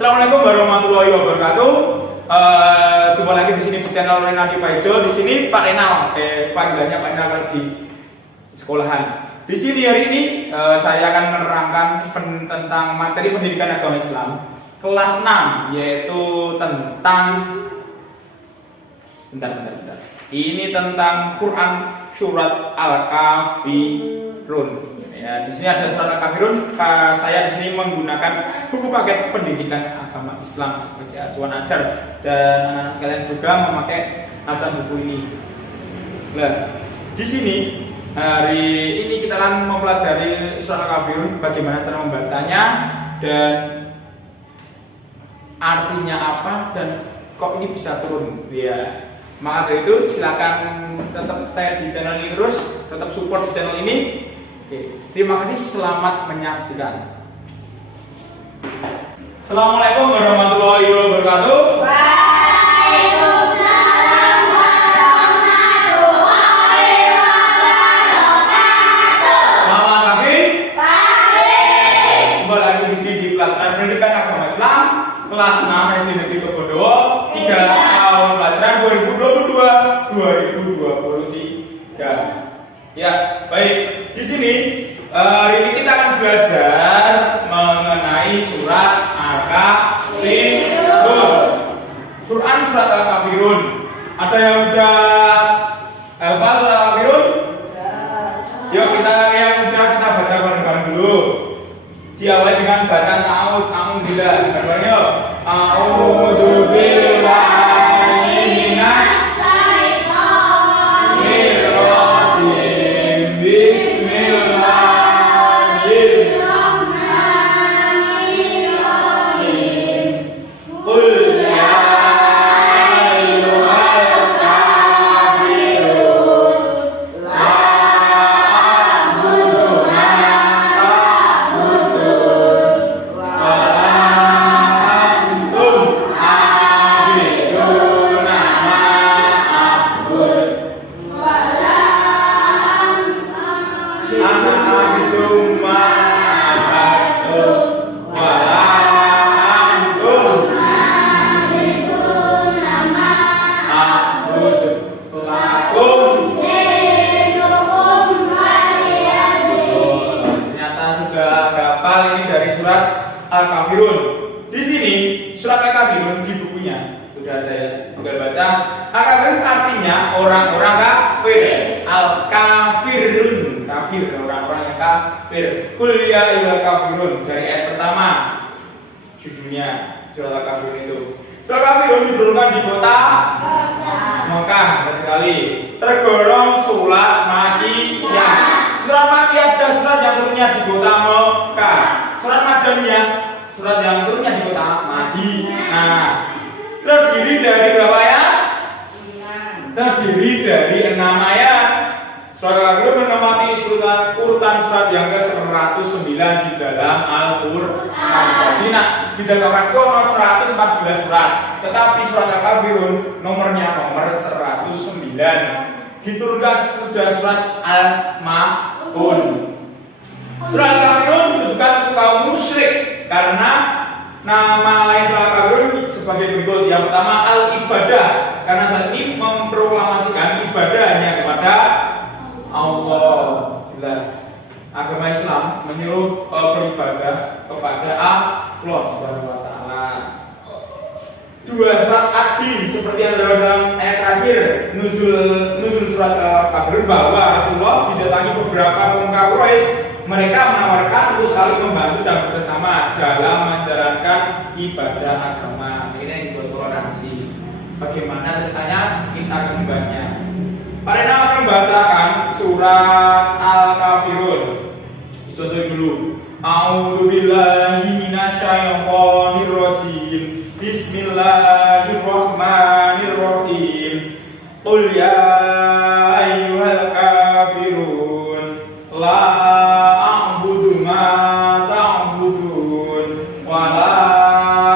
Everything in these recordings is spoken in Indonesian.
Assalamualaikum warahmatullahi wabarakatuh. Jumpa lagi di sini di channel Renaldi Paijo. Di sini Pak Renal, panggilannya Pak Renal kalau di sekolahan. Di sini hari ini saya akan menerangkan tentang materi pendidikan agama Islam kelas 6, yaitu tentang bentar. Ini tentang Quran surat Al-Kafirun. Ya, di sini ada surat Al-Kafirun. Saya di sini menggunakan buku paket pendidikan agama Islam seperti acuan ajar, dan anak-anak sekalian juga memakai acuan buku ini. Nah, di sini hari ini kita akan mempelajari surat Al-Kafirun, bagaimana cara membacanya dan artinya apa dan kok ini bisa turun. Ya, maka dari itu silakan tetap stay di channel ini terus, tetap support di channel ini. Oke, terima kasih, selamat menyaksikan. Assalamualaikum warahmatullahi wabarakatuh. Waalaikumsalam warahmatullahi wabarakatuh. Selamat pagi. Pagi. Kembali lagi di sini di pelajaran pendidikan agama Islam kelas 6 SD Negeri Tokodowo 3 tahun pelajaran 2022-2023. Ya, baik. Di sini hari ini kita akan belajar mengenai surat Al-Kafirun. Quran surat Al-Kafirun. Ada yang udah hafal surat Al-Kafirun? Yuk kita kita baca bareng-bareng dulu. Diawali dengan bacaan ta'awud. Alhamdulillah. Bareng yuk. A'udzu billahi minas Al-Kafirun. Di sini surat Al-Kafirun di bukunya sudah saya baca. Al-Kafirun artinya orang-orang kafir. Al-Kafirun, kafir, orang-orang yang kafir. Qul ya ayyuhal kafirun, dari ayat pertama judulnya surat Al-Kafirun itu. Surat Al-Kafirun diturunkan di kota Mekah sekali. Tergolong surat Makkiyah. Surat Makkiyah adalah surat yang turunnya di kota Mekah. Surat Madaniyah, surat yang turunnya di kota Madinah. Terdiri dari berapa ayat? Terdiri dari 6 ayat. Surat Al-Kafirun menempati urutan surat yang ke-109 di dalam Al-Qur'an. Jadi di dalam Al-Qur'an 114 surat, tetapi surat Al-Kafirun nomornya nomor 109. Diturunkan sudah surat Al-Ma'un. Surat Al-Kafirun ditujukan untuk kaum musyrik karena nama lain surat Al-Kafirun sebagai berikut. Yang pertama al-ibadah, karena saat ini memproklamasikan ibadah hanya kepada Allah. Jelas agama Islam menyuruh beribadah kepada Allah Subhanahu wa taala. Dua surat Ad-Din seperti yang ada dalam ayat terakhir nuzul surat Al-Kafirun, bahwa Rasulullah didatangi beberapa pemuka Quraisy. Mereka menawarkan untuk saling membantu dan bersama dalam menjalankan ibadah agama. Ini yang dibuat toleransi. Bagaimana ceritanya? Kita akan membahasnya. Pak Renal akan membacakan surat Al-Kafirun. Dicontoh dulu. A'udzu billahi minasyaitonir rajim. Bismillahirrahmanirrahim. Qul ya ayyuhal kafirun la wala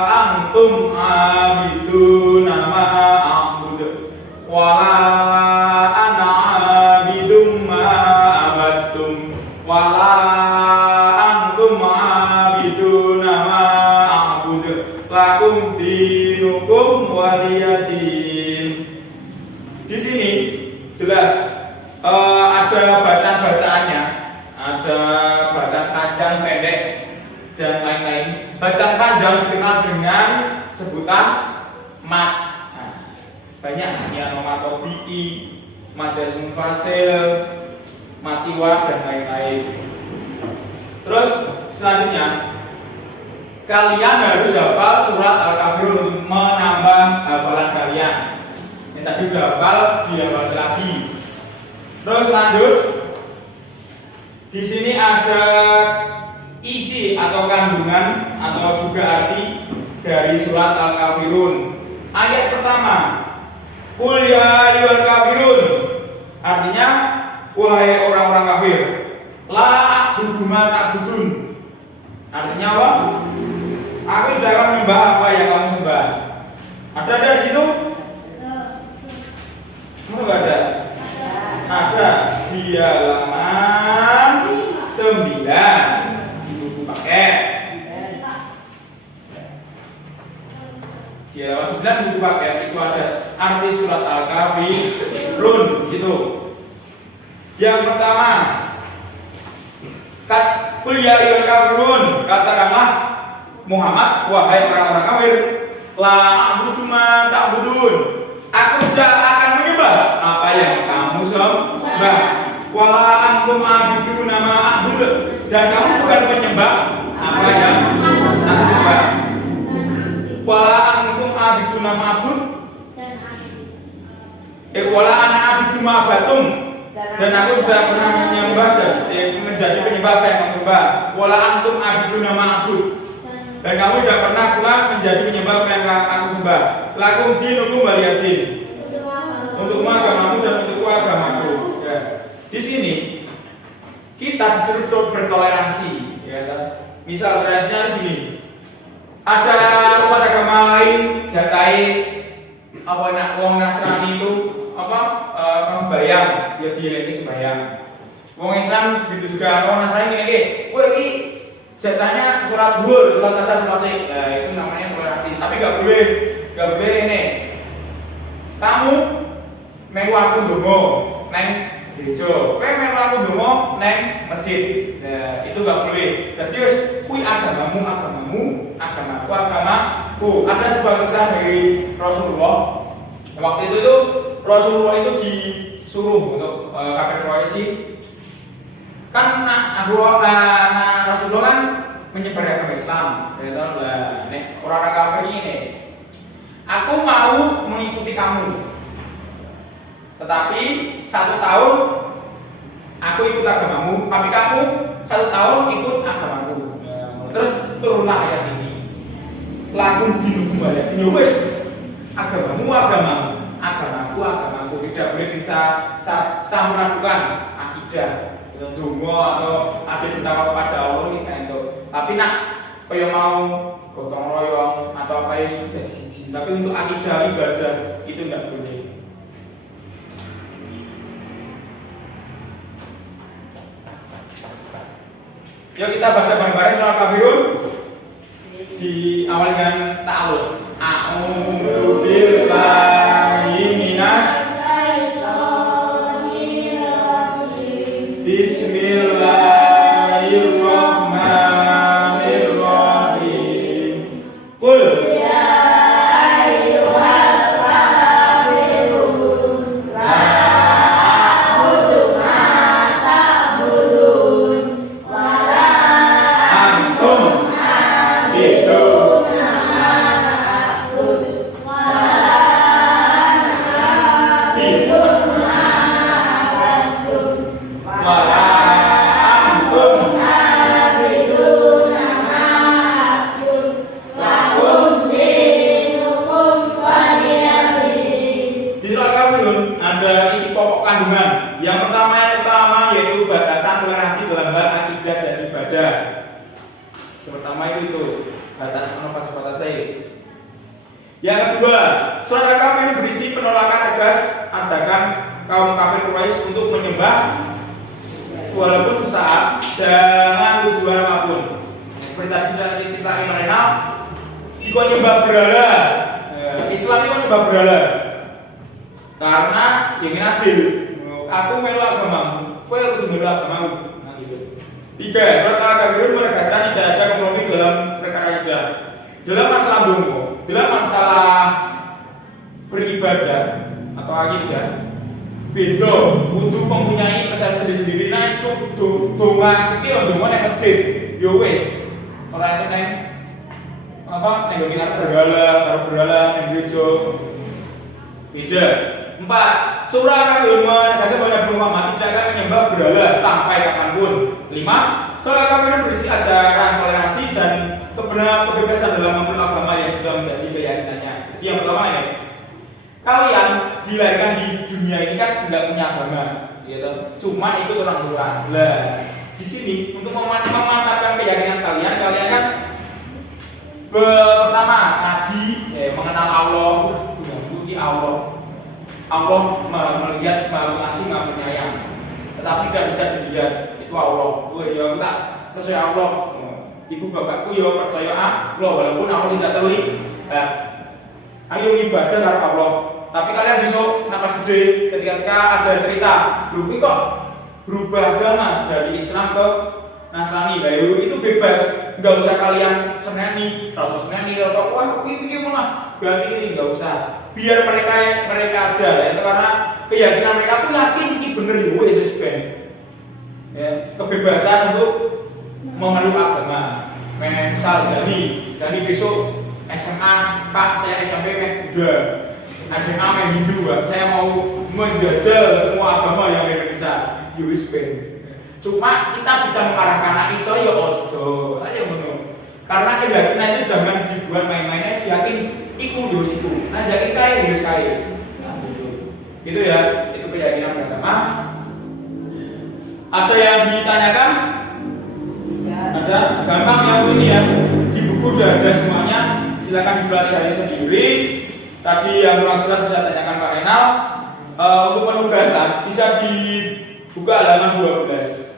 antum abiduna ma a'budu lakum dinukum waliyadin. Di sini jelas ada bacaan-bacaannya, ada bacaan panjang, pendek, dan lain-lain. Bacaan panjang dikenal dengan sebutan mat. Nah, banyak sekian matobi'i, majas munfasil, matiwa, dan lain-lain. Terus selanjutnya kalian harus hafal surat Al-Kafirun untuk menambah hafalan kalian. Yang tadi udah hafal, dihafal lagi. Terus lanjut. Di sini ada isi atau kandungan atau juga arti dari surat Al-Kafirun. Ayat pertama, Qul ya ayyuhal kafirun. Artinya, wahai orang-orang kafir, la a'budu ma ta'budun. Artinya apa? Aku tidak akan menyembah apa yang kamu sembah. Ada di situ? Enggak ada. Ada di halaman 9 di buku paket. Di halaman 9 buku paket itu ada arti surat Al-Kafirun gitu. Yang pertama, Qul ya ayyuhal kafirun, katakanlah Muhammad, wahai orang-orang kafir, la a'budu ma ta'budun. Aku tidak akan menyembah apa yang kamu sembah. Wala antum a'budu nama a'bud, dan kamu bukan penyembah apa yang aku sembah. Wala antum a'budu nama a'bud, wala ana a'budu ma batum, dan aku tidak pernah menyembah menjadi penyembah apa yang kamu sembah. Wala antum a'budu nama a'bud, dan kamu tidak pernah pula menjadi penyembah apa yang aku sembah. Lakum dinukum waliyadin, untukmu agamamu dan untukku agamaku. Ya. Di sini kita disuruh bertoleransi. Ya. Misal toleransinya begini, ada umat agama lain jatai apa nak wong Nasrani itu apa orang sembahyang, dia dileni sembahyang. Wong Islam begitu juga, wong Nasrani ini, woi jatahnya surat Duhur, surat Asar selesai. Nah, itu namanya toleransi. Tapi nggak boleh ini. Kamu melu aku ndonga neng gereja, kowe melu aku ndonga neng masjid. Nah, itu nggak boleh. Jadi wis kuwi agamamu, agamaku. Ada sebuah kisah dari Rasulullah. Waktu itu tuh Rasulullah itu disuruh untuk kafir Quraisy. Kan Rasulullah kan menyebar agama Islam. Ya tahu lah, nek orang kafir ini, aku mau mengikuti kamu. Tetapi 1 tahun aku ikut agamamu, tapi kamu 1 tahun ikut agamaku. Terus turunlah ayat ini. Lakum dinukum waliyadin. Wis, agamamu, agamaku. Tidak boleh dicampur-campurkan akidah. Dongo atau ada pertama kepada Allah ini itu. Tapi nak kaya mau gotong royong atau apa ya sudah siji. Tapi untuk akidah ibadah itu tidak boleh. Yuk kita baca bareng-bareng soal kafirun. Diawali dengan ta'awud. A'udzu billahi minasy Bismillahirrahmanirrahim. Qul ya ayyuhal kafirun, la a'budu ma ta'budun, wa la antum a'buduna ma a'budu, wa la ana a'budu ma a'budu, wa la Yang pertama yaitu batasan toleransi dalam hal akidah dan ibadah. Yang pertama itu batasan batas-batasnya. Yang kedua, surat Al-Kafir berisi penolakan tegas ajakan kaum kafir Quraisy untuk menyembah walaupun sesaat dengan tujuan apapun. Seperti tadi kita Imam, di dikon nyembah berhala. Islam itu nyembah berhala. Karena ingin adil. Aku melu agamamu, kowe kudu melu agamamu. Nah gitu. 3. Surat Al-Kafirun menegaskan tidak ada kompromi dalam perkara ibadah. Dalam masalah dongo, dalam masalah beribadah atau akidah, beda kudu mempunyai pesan sendiri-sendiri. Nah itu donga iki yo donga nek masjid. Yo wis. Ora enten apa nek kita berhala ning gereja. Beda. 4. Surah Al-Kafirun menegaskan bahwa Muhammad tidak akan menyembah berhala sampai kapanpun. 5. Surah Al-Kafirun berisi ajaran toleransi dan kebebasan dalam memeluk agama yang sudah menjadi keyakinannya. Jadi yang pertama ya, kalian dilahirkan di dunia ini kan tidak punya agama, gitu. Cuma ikut orang tua. Lah, di sini untuk memantapkan keyakinan kalian kan pertama ngaji, mengenal Allah, mengikuti Allah. Allah melihat, mengasihi, menyayang. Tetapi tidak bisa dilihat, itu Allah. Ya tak percaya Allah. Ibu bapakku ya percaya Allah walaupun aku tidak terlihat. Ayo ibadah karo Allah. Tapi kalian besok napas gede ketika ada cerita, lu kok berubah agama dari Islam ke Nasrani. Lah itu bebas. Enggak usah kalian seneni, atau wah iki malah ganti ini enggak usah. Biar mereka aja ya, karena keyakinan mereka tuh yakin ini bener ya Yesus ben. Ya, kebebasan untuk memeluk agama. Misal Dani besok SMA, Pak saya SMP udah SMA Hindu, saya mau menjajal semua agama yang ada di Indonesia. Yesus ben. Cuma kita bisa mengarahkan anak iso ya ojo, ayo ngono. Karena keyakinan itu jangan dibuat main-mainnya, yakin iku yo siku. Nah, yakin kaya yo kaya. Nah, gitu ya, itu keyakinan beragama. Ada yang ditanyakan? Ya. Ada, gampang ya ini ya. Di buku udah ada semuanya. Silakan dipelajari sendiri. Tadi yang kurang jelas bisa tanyakan Pak Renal. Untuk penugasan bisa dibuka halaman 12.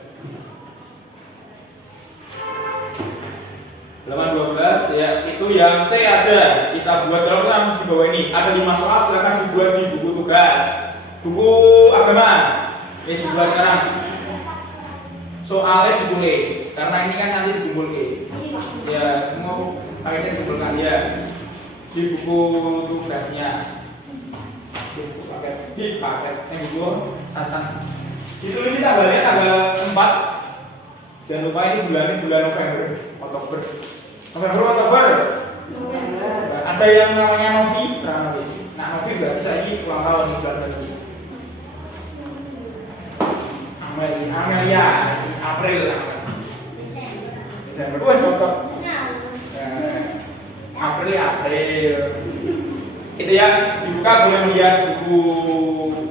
Halaman 12 ya, itu yang C aja kita buat jawaban di bawah ini. Ada 5 soal, silakan dibuat di buku tugas. Buku agama. Ini dibuat sekarang. Soalnya ditulis karena ini kan nanti dikumpulkan. Ya, semua paketnya dikumpulkan ya di buku tugasnya. Buku paket, di paket yang buku tantang. Ditulis tanggalnya tanggal 4. Jangan lupa ini bulan November, Oktober. Ada yang namanya Novi, nah Novi nggak bisa ini ulang tahun nih bulan lagi. Amelia, April, Desember, cocok. April. Itu ya, dibuka boleh melihat buku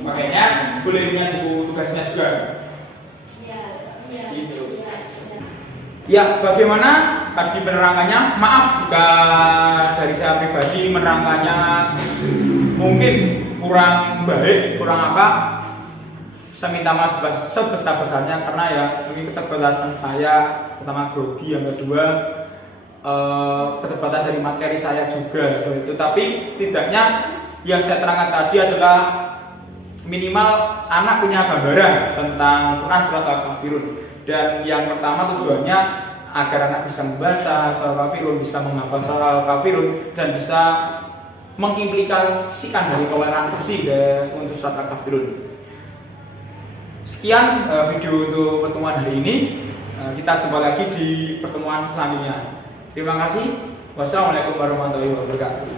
makanya, boleh lihat buku tugasnya juga. Gitu. Ya, bagaimana tadi penerangannya? Maaf jika dari saya pribadi menerangkannya mungkin kurang baik, kurang apa. Saya minta maaf sebesar-besarnya karena ya mungkin keterbatasan saya, pertama grogi, yang kedua keterbatasan dari materi saya juga seperti itu. Tapi setidaknya yang saya terangkan tadi adalah minimal anak punya gambaran tentang Quran surat Al-Kafirun. Dan yang pertama tujuannya agar anak bisa membaca surah Al-Kafirun, bisa menghafal surah Al-Kafirun, dan bisa mengimplikasikan dari toleransi untuk surat Al-Kafirun. Sekian video untuk pertemuan hari ini. Kita jumpa lagi di pertemuan selanjutnya. Terima kasih. Wassalamualaikum warahmatullahi wabarakatuh.